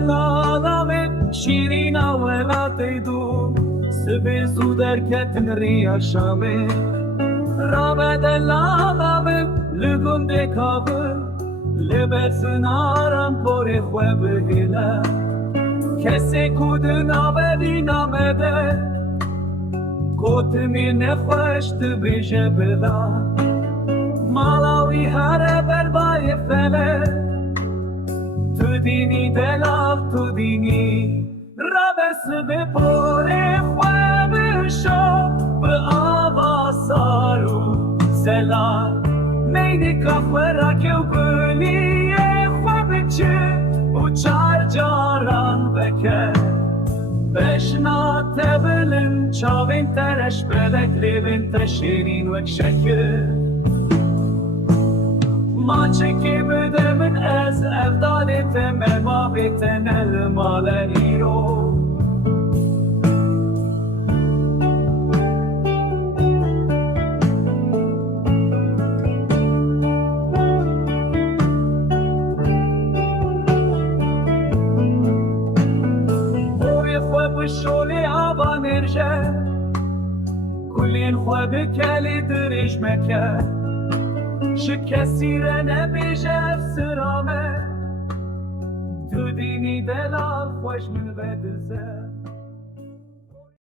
دلالم شیرینا ولاتی دو سبی سودر کتن ریا شامه رام دلالم لگون دکابه لبسن آرام پر خواب هلا کسی کود نابدی نامده کت می نخوشت بیشه بدا مالاوی هر بربای فله تو دینی دلاف تو دینی رابس به پر خواب شو به آوا سارو سلام میدی کافه را که بلی خواب چه و چار جاران بکر بشنا تبلن چاوین ترش بلک لیبن تشیرین وک شکر ما چکی بده من از افدالت مبابتن المالنی رو شولی آبا نرجه کلین خواب کلی درش مکه شکسی را نبیشه افسرامه تو دینی دلال خوش من بدزه